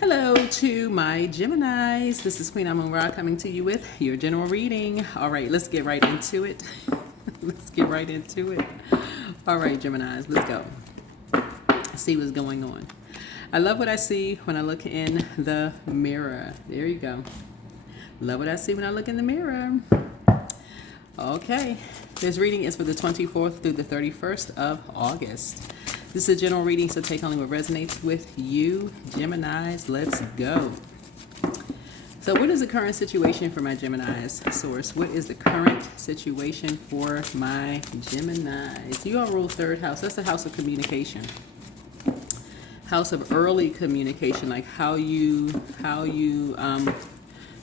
Hello to my Geminis. This is Queen Amun Ra coming to you with your general reading. All right, let's get right into it. Let's get right into it. All right, Geminis, let's go. See what's going on. I love what I see when I look in the mirror. There you go. Love what I see when I look in the mirror. Okay, this reading is for the 24th through the 31st of August. This is a general reading, so take only what resonates with you, Geminis. Let's go. So what is the current situation for my Geminis? Source, what is the current situation for my Geminis? You all rule third house. That's the house of communication. House of early communication, like how you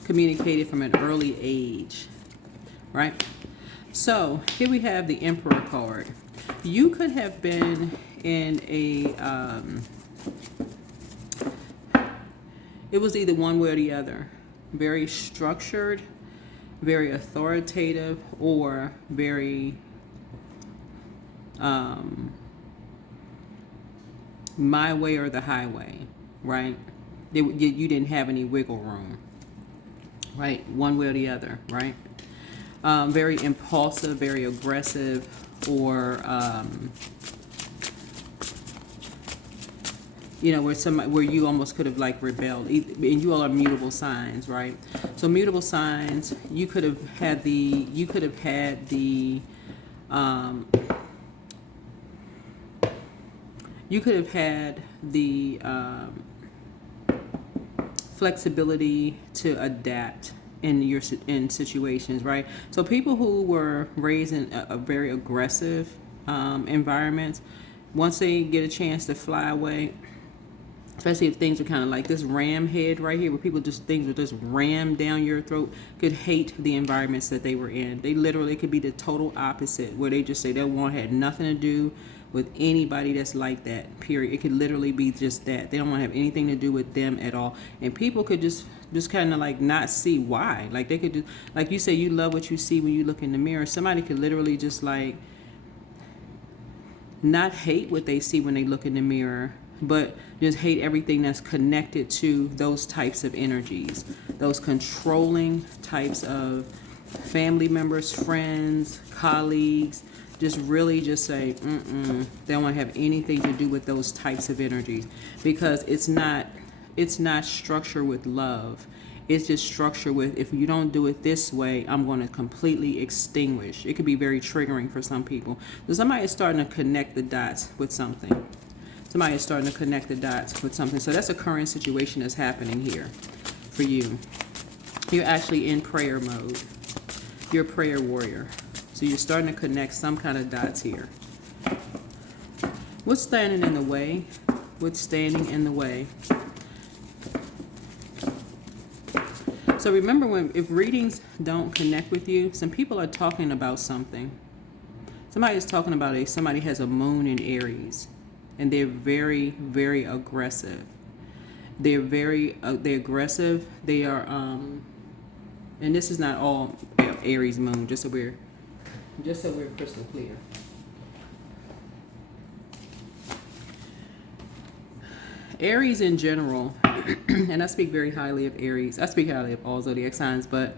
communicated from an early age, right? So here we have the Emperor card. You could have been in a it was either one way or the other, very structured, very authoritative, or very my way or the highway, right? You didn't have any wiggle room, right? One way or the other, right? Very impulsive, very aggressive, or where you almost could have like rebelled. And you all are mutable signs, right? So mutable signs, you could have had the flexibility to adapt in situations, right? So people who were raised in a very aggressive environments, once they get a chance to fly away, especially if things are kind of like this ram head right here, where things are just rammed down your throat, could hate the environments that they were in. They literally could be the total opposite, where they just say they had nothing to do with anybody that's like that, period. It could literally be just that. They don't want to have anything to do with them at all. And people could just kind of like not see why. Like they could like you say, you love what you see when you look in the mirror. Somebody could literally just like not hate what they see when they look in the mirror, but just hate everything that's connected to those types of energies, those controlling types of family members, friends, colleagues. Just really just say, they don't want to have anything to do with those types of energies, because it's not structured with love. It's just structured with, if you don't do it this way, I'm going to completely extinguish. It could be very triggering for some people. So somebody is starting to connect the dots with something. Somebody is starting to connect the dots with something. So that's a current situation that's happening here for you. You're actually in prayer mode. You're a prayer warrior. So you're starting to connect some kind of dots here. What's standing in the way? What's standing in the way? So remember, if readings don't connect with you, some people are talking about something. Somebody is talking about somebody has a moon in Aries, and they're very, very aggressive. They're aggressive. They are, and this is not all Aries moon, just so we're crystal clear. Aries in general, and I speak very highly of Aries. I speak highly of all zodiac signs, but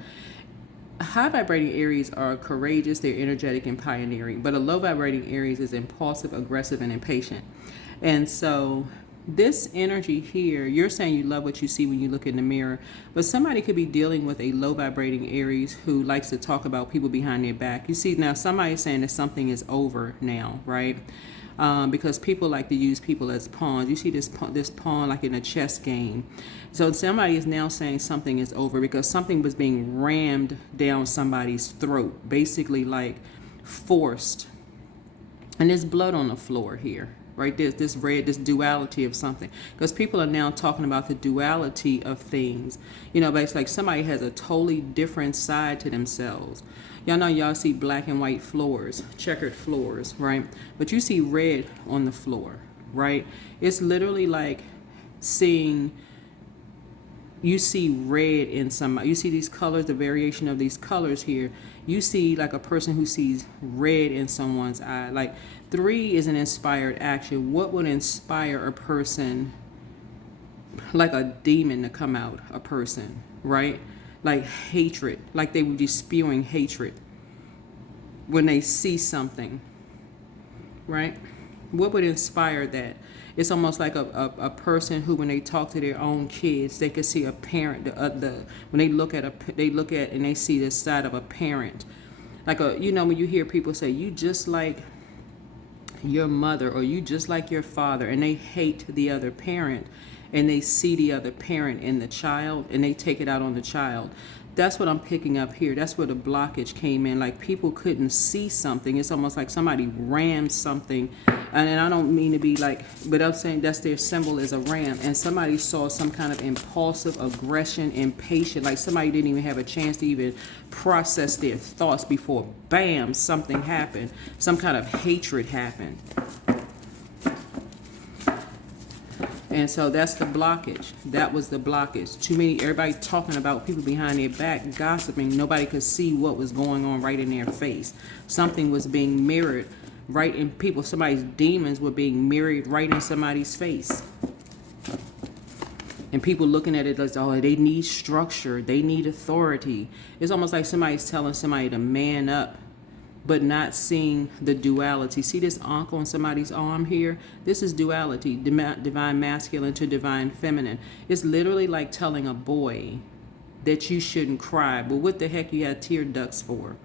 high vibrating Aries are courageous, they're energetic and pioneering. But a low vibrating Aries is impulsive, aggressive, and impatient. And so this energy here, you're saying you love what you see when you look in the mirror, but somebody could be dealing with a low vibrating Aries who likes to talk about people behind their back. You see, now somebody's saying that something is over now, right? Because people like to use people as pawns. You see this pawn like in a chess game. So somebody is now saying something is over because something was being rammed down somebody's throat, basically like forced. And there's blood on the floor here, right? There's this duality of something, because people are now talking about the duality of things. But it's like somebody has a totally different side to themselves. Y'all know, y'all see black and white floors, checkered floors, right? But you see red on the floor, right? It's literally like you see red in somebody. You see these colors, the variation of these colors here. You see like a person who sees red in someone's eye. Like 3 is an inspired action. What would inspire a person like a demon to come out a person, right? Like hatred, like they would be spewing hatred when they see something, right? What would inspire that? It's almost like a person who, when they talk to their own kids, they could see a parent. When they look at and they see the side of a parent, like when you hear people say, "You just like your mother," or "You just like your father," and they hate the other parent, and they see the other parent in the child, and they take it out on the child. That's what I'm picking up here. That's where the blockage came in. Like people couldn't see something. It's almost like somebody rammed something. And I don't mean to be like, but I'm saying that's their symbol is a ram. And somebody saw some kind of impulsive aggression, impatient. Like somebody didn't even have a chance to even process their thoughts before, bam, something happened. Some kind of hatred happened. And so that's the blockage. That was the blockage. Too many, everybody talking about people behind their back, gossiping. Nobody could see what was going on right in their face. Something was being mirrored right in people. Somebody's demons were being mirrored right in somebody's face. And people looking at it as, oh, they need structure. They need authority. It's almost like somebody's telling somebody to man up, but not seeing the duality. See this ankh on somebody's arm here? This is duality, divine masculine to divine feminine. It's literally like telling a boy that you shouldn't cry. But what the heck you got tear ducts for?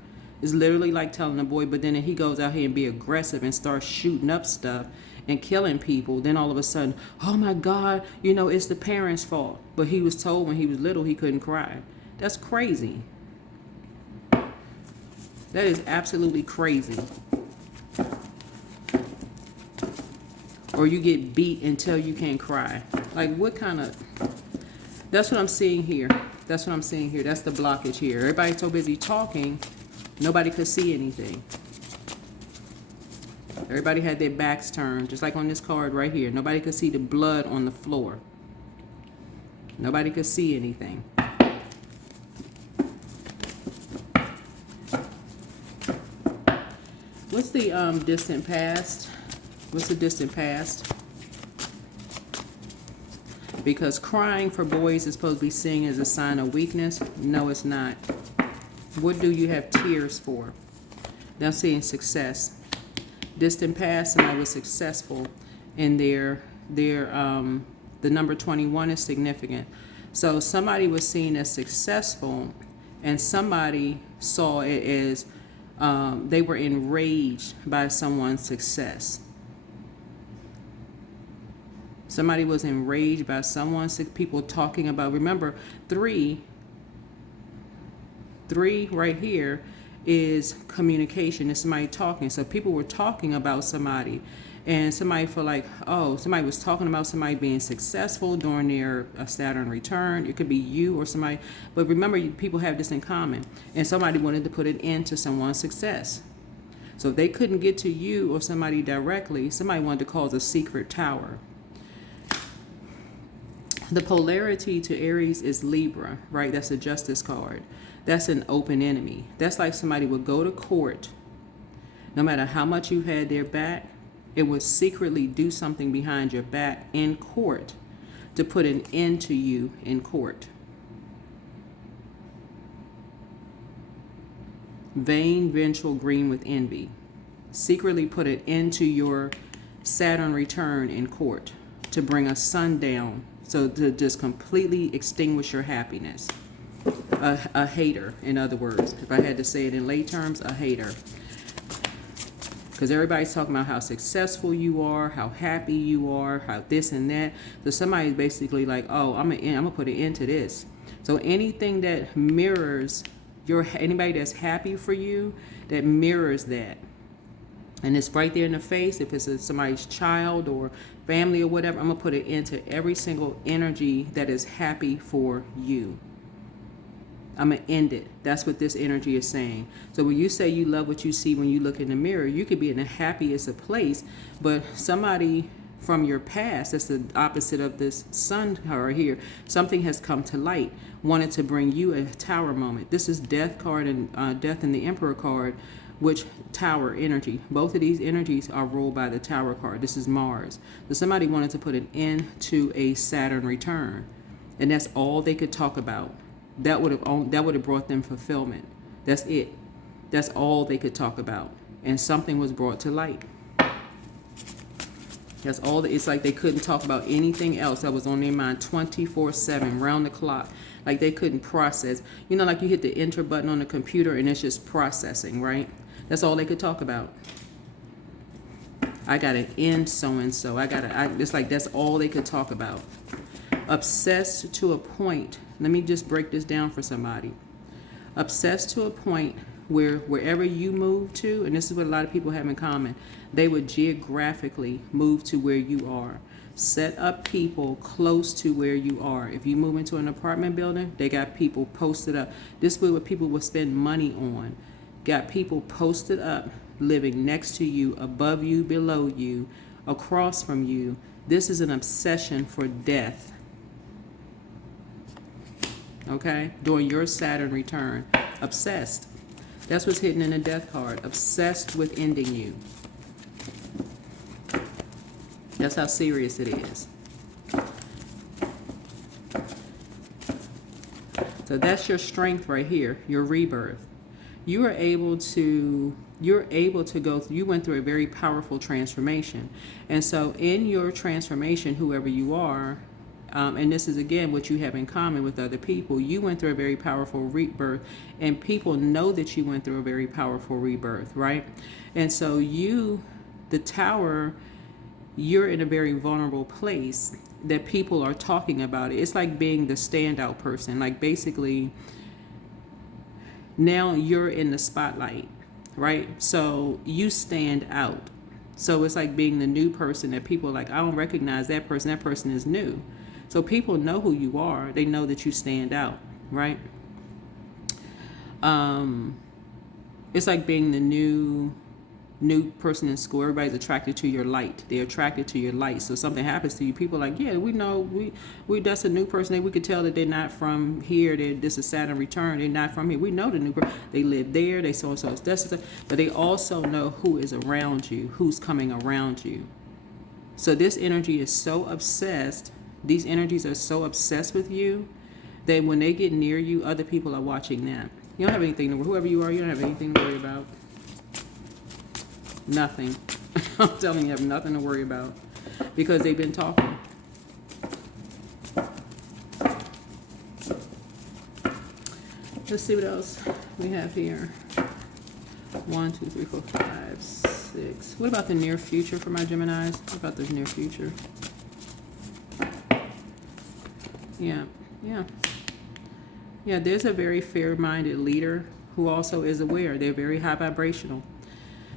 It's literally like telling a boy, but then he goes out here and be aggressive and starts shooting up stuff and killing people. Then all of a sudden, oh my God, it's the parents' fault. But he was told when he was little he couldn't cry. That's crazy. That is absolutely crazy. Or you get beat until you can't cry. Like what kind of... That's what I'm seeing here. That's what I'm seeing here. That's the blockage here. Everybody's so busy talking, nobody could see anything. Everybody had their backs turned, just like on this card right here. Nobody could see the blood on the floor. Nobody could see anything. What's the distant past? What's the distant past? Because crying for boys is supposed to be seen as a sign of weakness. No, it's not. What do you have tears for? Now seeing success. Distant past, somebody was successful in the number 21 is significant. So somebody was seen as successful, and somebody saw it as they were enraged by someone's success. Somebody was enraged by someone's, people talking about, remember, three right here is communication. It's somebody talking. So people were talking about somebody, and somebody felt like, oh, somebody was talking about somebody being successful during their Saturn return. It could be you or somebody. But remember, people have this in common. And somebody wanted to put an end to someone's success. So if they couldn't get to you or somebody directly, somebody wanted to cause a secret tower. The polarity to Aries is Libra, right? That's a justice card. That's an open enemy. That's like somebody would go to court, no matter how much you had their back, it would secretly do something behind your back in court to put an end to you in court. Vain, vengeful, green with envy. Secretly put an end to your Saturn return in court to bring a sundown. So to just completely extinguish your happiness. A hater, in other words. If I had to say it in lay terms, a hater. Because everybody's talking about how successful you are, how happy you are, how this and that. So somebody's basically like, oh, I'm gonna put an end to this. So anything that mirrors anybody that's happy for you, that mirrors that. And it's right there in the face. If it's somebody's child or family or whatever, I'm going to put it into every single energy that is happy for you. I'm going to end it. That's what this energy is saying. So when you say you love what you see when you look in the mirror, you could be in the happiest of place, but somebody from your past, that's the opposite of this sun card here, something has come to light, wanted to bring you a tower moment. This is death card and death and the emperor card. which tower energy. Both of these energies are ruled by the tower card. This is Mars. So somebody wanted to put an end to a Saturn return, and that's all they could talk about. That would have brought them fulfillment. That's it. That's all they could talk about, and something was brought to light. That's all. It's like they couldn't talk about anything else that was on their mind 24/7, round the clock. Like they couldn't process. You know, like you hit the enter button on the computer and it's just processing, right? That's all they could talk about. I got to end so-and-so. It's like that's all they could talk about. Obsessed to a point. Let me just break this down for somebody. Obsessed to a point where wherever you move to, and this is what a lot of people have in common, they would geographically move to where you are. Set up people close to where you are. If you move into an apartment building, they got people posted up. This is what people will spend money on. Got people posted up, living next to you, above you, below you, across from you. This is an obsession for death. Okay? During your Saturn return. Obsessed. That's what's hidden in the death card. Obsessed with ending you. That's how serious it is. So that's your strength right here, your rebirth. You are able to go through, you went through a very powerful transformation. And so in your transformation, whoever you are, and this is again what you have in common with other people, you went through a very powerful rebirth, and people know that you went through a very powerful rebirth, right? And so the tower, you're in a very vulnerable place that people are talking about it. It's like being the standout person. Like basically, now you're in the spotlight, right? So you stand out. So it's like being the new person that people are like, I don't recognize that person. That person is new. So people know who you are. They know that you stand out, right? It's like being the new person in school. Everybody's attracted to your light. They're attracted to your light. So something happens to you, people are like, yeah, we know, we that's a new person. We could tell that they're not from here. This is Saturn return. They're not from here. We know the new person. They live there. They so and so. But they also know who is around you, who's coming around you. So this energy is so obsessed. These energies are so obsessed with you that when they get near you, other people are watching them. You don't have anything to worry. Whoever you are, you don't have anything to worry about. Nothing. I'm telling you, you have nothing to worry about because they've been talking. Let's see what else we have here. 1, 2, 3, 4, 5, 6. What about the near future for my Geminis? What about the near future? Yeah, there's a very fair-minded leader who also is aware. They're very high vibrational.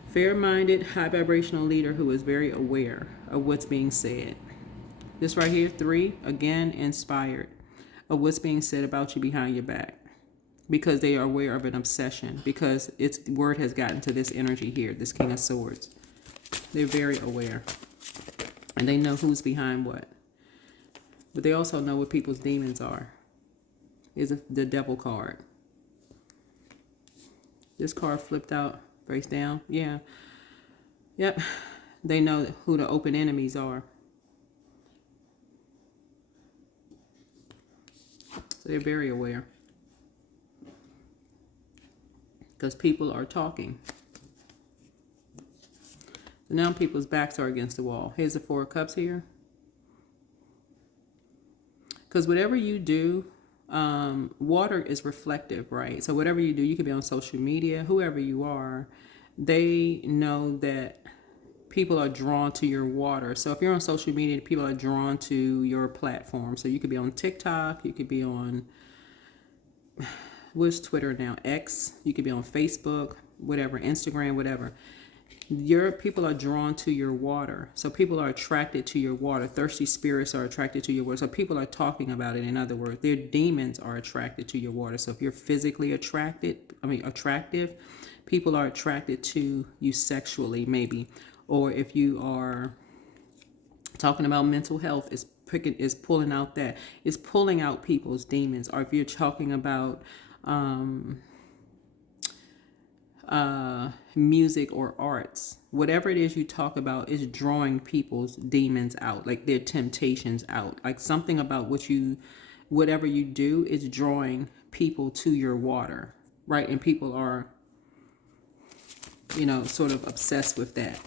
Fair-minded, high vibrational leader who is very aware of what's being said. This right here, 3, again, inspired of what's being said about you behind your back. Because they are aware of an obsession. Because its word has gotten to this energy here, this King of Swords. They're very aware. And they know who's behind what. But they also know what people's demons are. Is the Devil card. This card flipped out, face down. Yeah. Yep. They know who the open enemies are. So they're very aware. Because people are talking. So now people's backs are against the wall. Here's the 4 of Cups here. Because whatever you do, water is reflective, right? So whatever you do, you could be on social media, whoever you are, they know that people are drawn to your water. So if you're on social media, people are drawn to your platform. So you could be on TikTok, you could be on, what's Twitter now? X, you could be on Facebook, whatever, Instagram, whatever. Your people are drawn to your water. So people are attracted to your water. Thirsty spirits are attracted to your water. So people are talking about it. In other words, their demons are attracted to your water. So if you're physically attractive, people are attracted to you sexually, maybe. Or if you are talking about mental health, is pulling out that. It's pulling out people's demons. Or if you're talking about music or arts. Whatever it is you talk about is drawing people's demons out, like their temptations out. Like something about whatever you do is drawing people to your water, right? And people are, sort of obsessed with that.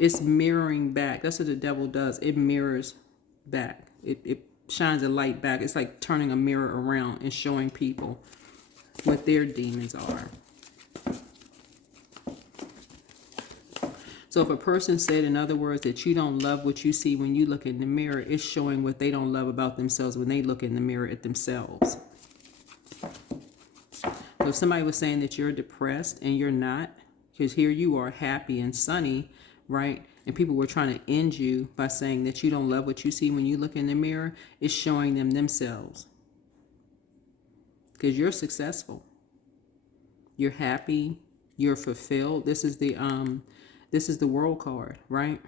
It's mirroring back. That's what the devil does. It mirrors back. It shines a light back. It's like turning a mirror around and showing people what their demons are. So if a person said, in other words, that you don't love what you see when you look in the mirror, it's showing what they don't love about themselves when they look in the mirror at themselves. So if somebody was saying that you're depressed and you're not, because here you are happy and sunny, right? And people were trying to end you by saying that you don't love what you see when you look in the mirror, it's showing them themselves. Because you're successful. You're happy. You're fulfilled. This is the world card, right?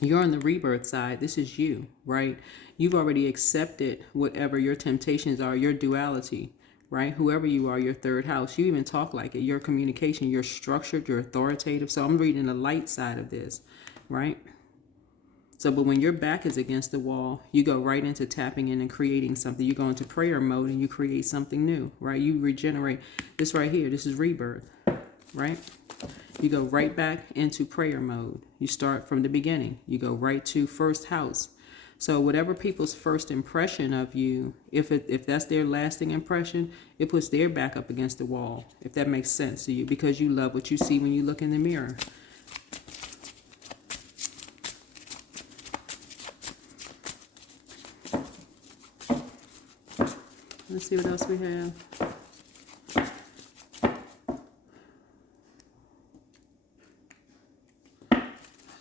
You're on the rebirth side. This is you, right? You've already accepted whatever your temptations are, your duality, right? Whoever you are, your third house, you even talk like it. Your communication, you're structured, you're authoritative. So I'm reading the light side of this, right? So, but when your back is against the wall, you go right into tapping in and creating something. You go into prayer mode and you create something new, right? You regenerate. This right here, this is rebirth, right? You go right back into prayer mode. You start from the beginning. You go right to first house. So whatever people's first impression of you, if that's their lasting impression, it puts their back up against the wall, if that makes sense to you, because you love what you see when you look in the mirror. Let's see what else we have.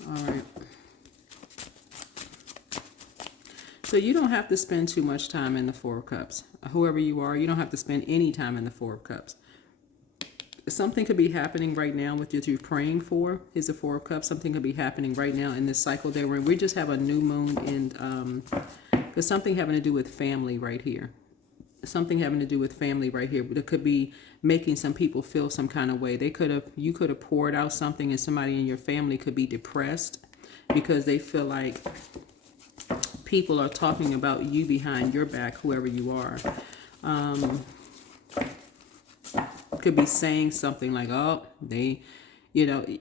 All right. So you don't have to spend too much time in the Four of Cups. Whoever you are, you don't have to spend any time in the Four of Cups. Something could be happening right now with what you're praying for. Is the Four of Cups. Something could be happening right now in this cycle that we're in. We just have a new moon, and there's something having to do with family right here. Something having to do with family right here. That could be making some people feel some kind of way. You could have poured out something, and somebody in your family could be depressed because they feel like people are talking about you behind your back, whoever you are. Could be saying something like, oh, they,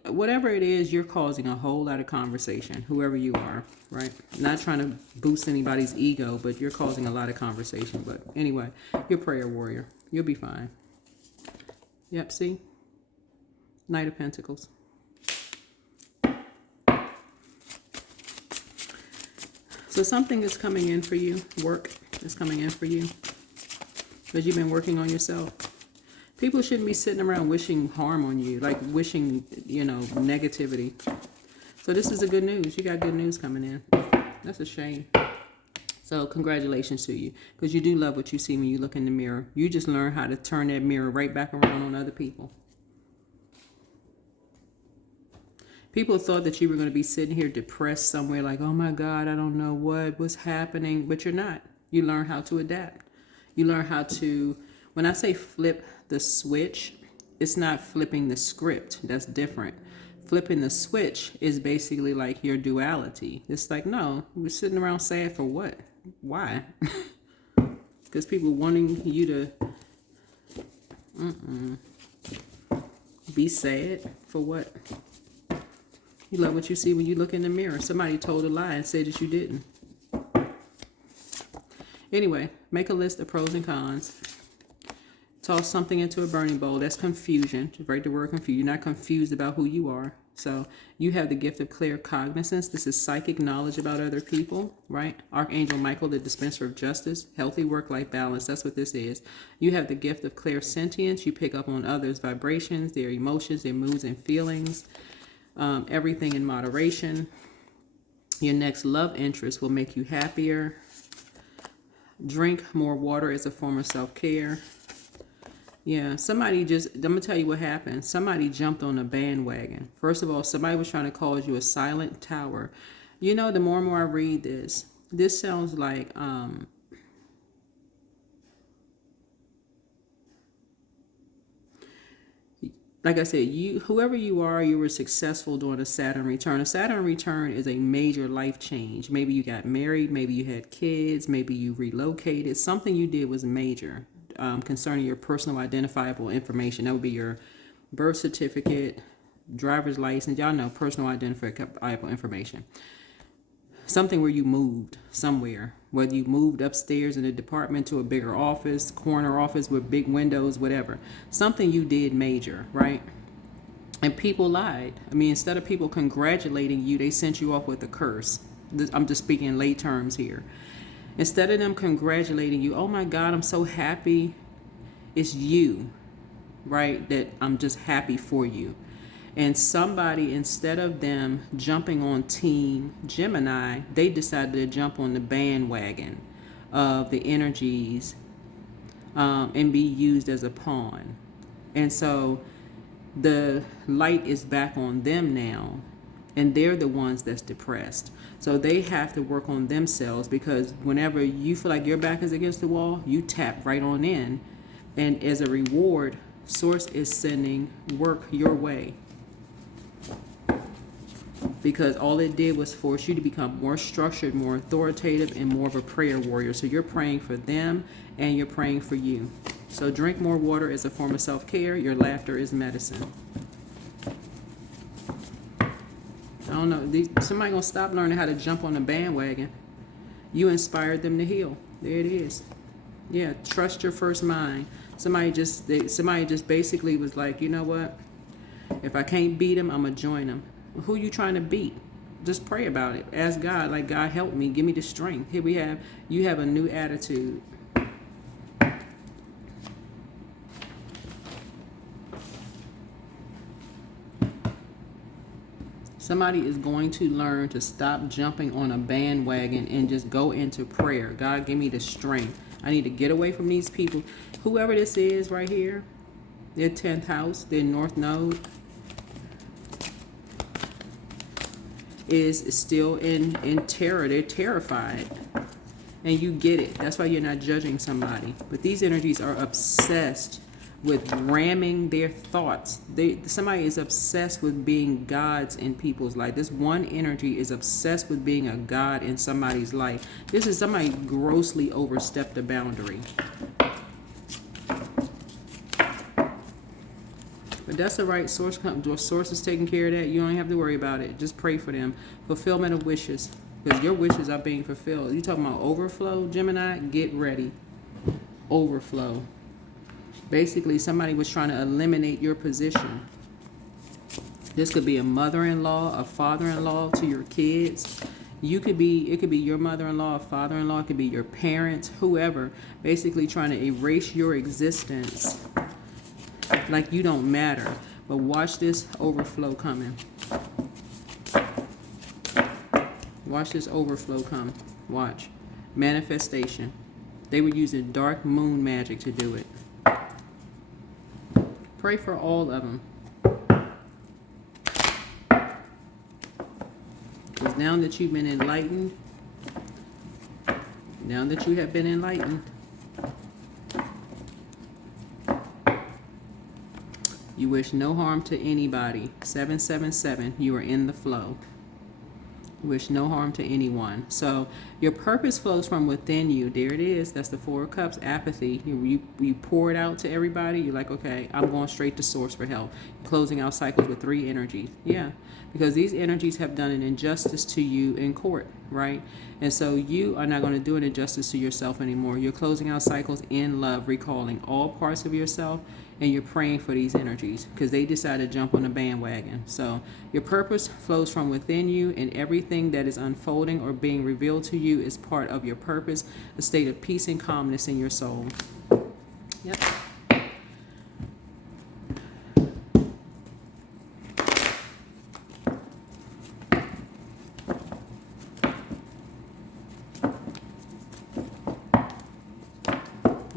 whatever it is, you're causing a whole lot of conversation, whoever you are, right? Not trying to boost anybody's ego, but you're causing a lot of conversation. But anyway, you're a prayer warrior. You'll be fine. Yep, see? Knight of Pentacles. So something is coming in for you. Work is coming in for you because you've been working on yourself. People shouldn't be sitting around wishing harm on you, like wishing, negativity. So this is the good news. You got good news coming in. That's a shame. So congratulations to you, because you do love what you see when you look in the mirror. You just learn how to turn that mirror right back around on other people. People thought that you were going to be sitting here depressed somewhere like, oh my God, I don't know what's happening. But you're not. You learn how to adapt. You learn how to, when I say flip the switch, it's not flipping the script. That's different. Flipping the switch is basically like your duality. It's like, no, we're sitting around sad for what? Why? Because people wanting you to be sad for what? You love what you see when you look in the mirror. Somebody told a lie and said that you didn't. Anyway, make a list of pros and cons. Toss something into a burning bowl. That's confusion. Just write the word confused. You're not confused about who you are. So you have the gift of clear cognizance. This is psychic knowledge about other people, right? Archangel Michael, the dispenser of justice. Healthy work-life balance. That's what this is. You have the gift of clear sentience. You pick up on others' vibrations, their emotions, their moods and feelings. Everything in moderation. Your next love interest will make you happier. Drink more water as a form of self-care. Yeah, I'm going to tell you what happened. Somebody jumped on a bandwagon. First of all, somebody was trying to cause you a silent tower. The more and more I read this sounds like like I said, whoever you are, you were successful during a Saturn return. A Saturn return is a major life change. Maybe you got married, maybe you had kids, maybe you relocated. Something you did was major concerning your personal identifiable information. That would be your birth certificate, driver's license. Y'all know personal identifiable information. Something where you moved somewhere, whether you moved upstairs in a department to a bigger office, corner office with big windows, whatever. Something you did major, right? And people lied. I mean, instead of people congratulating you, they sent you off with a curse. I'm just speaking in lay terms here. Instead of them congratulating you, oh my God, I'm so happy. It's you, right? That I'm just happy for you. And somebody, instead of them jumping on Team Gemini, they decided to jump on the bandwagon of the energies and be used as a pawn. And so the light is back on them now, and they're the ones that's depressed. So they have to work on themselves, because whenever you feel like your back is against the wall, you tap right on in. And as a reward, Source is sending work your way. Because all it did was force you to become more structured, more authoritative, and more of a prayer warrior. So you're praying for them and you're praying for you. So drink more water as a form of self-care. Your laughter is medicine. I don't know. Somebody gonna stop learning how to jump on the bandwagon. You inspired them to heal. There it is. Yeah, trust your first mind. Somebody just basically was like, you know what? If I can't beat them, I'm gonna join them. Who you trying to beat? Just pray about it. Ask God, like, God help me, give me the strength. Here you have a new attitude. Somebody is going to learn to stop jumping on a bandwagon and just go into prayer. God, give me the strength. I need to get away from these people. Whoever this is right here, their 10th house, their North Node, is still in terror. They're terrified. And you get it. That's why you're not judging somebody. But these energies are obsessed with ramming their thoughts. Somebody is obsessed with being gods in people's life. This one energy is obsessed with being a god in somebody's life. This is somebody grossly overstepped the boundary. But that's the right source. Source is taking care of that. You don't have to worry about it. Just pray for them. Fulfillment of wishes. Because your wishes are being fulfilled. You talking about overflow, Gemini? Get ready. Overflow. Basically, somebody was trying to eliminate your position. This could be a mother-in-law, a father-in-law to your kids. It could be your mother-in-law, a father-in-law. It could be your parents, whoever. Basically trying to erase your existence. Like you don't matter. But watch this overflow coming. Watch this overflow come. Watch. Manifestation. They were using dark moon magic to do it. Pray for all of them. Because now that you've been enlightened, you wish no harm to anybody. 777, you are in the flow. Wish no harm to anyone. So your purpose flows from within you. There it is. That's the Four of Cups. Apathy. You pour it out to everybody. You're like, okay, I'm going straight to source for help. Closing out cycles with 3 energies. Yeah, because these energies have done an injustice to you in court, right? And so you are not going to do an injustice to yourself anymore. You're closing out cycles in love, recalling all parts of yourself, and you're praying for these energies because they decided to jump on the bandwagon. So your purpose flows from within you, and everything that is unfolding or being revealed to you is part of your purpose, a state of peace and calmness in your soul. Yep.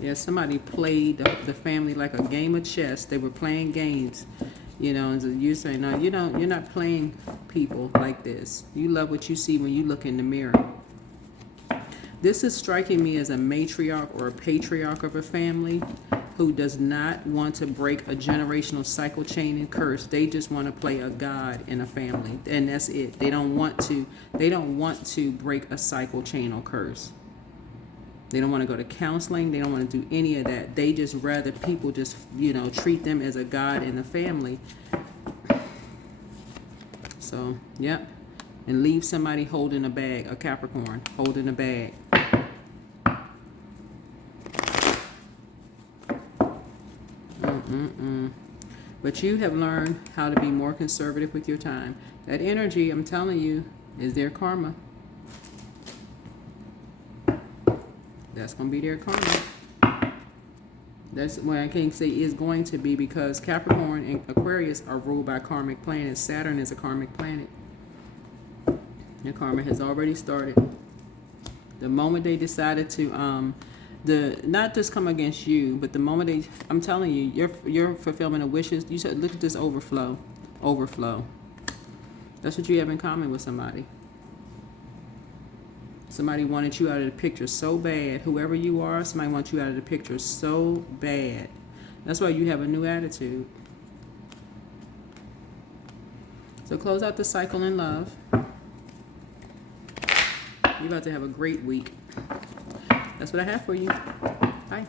Yeah, somebody played the family like a game of chess. They were playing games, you know. And you're saying, no, you're not playing people like this. You love what you see when you look in the mirror. This is striking me as a matriarch or a patriarch of a family who does not want to break a generational cycle chain and curse. They just want to play a god in a family, and that's it. They don't want to break a cycle chain or curse. They don't want to go to counseling. They don't want to do any of that. They just rather people just, treat them as a god in the family. So, yep. And leave somebody holding a bag, a Capricorn, holding a bag. But you have learned how to be more conservative with your time. That energy, I'm telling you, is their karma. That's going to be their karma. That's what I can't say is going to be, because Capricorn and Aquarius are ruled by karmic planets. Saturn is a karmic planet. Your karma has already started. The moment they decided to not just come against you, but the moment I'm telling you, your fulfillment of wishes, you said, look at this overflow. That's what you have in common with somebody. Somebody wanted you out of the picture so bad. Whoever you are, somebody wants you out of the picture so bad. That's why you have a new attitude. So close out the cycle in love. You're about to have a great week. That's what I have for you. Bye.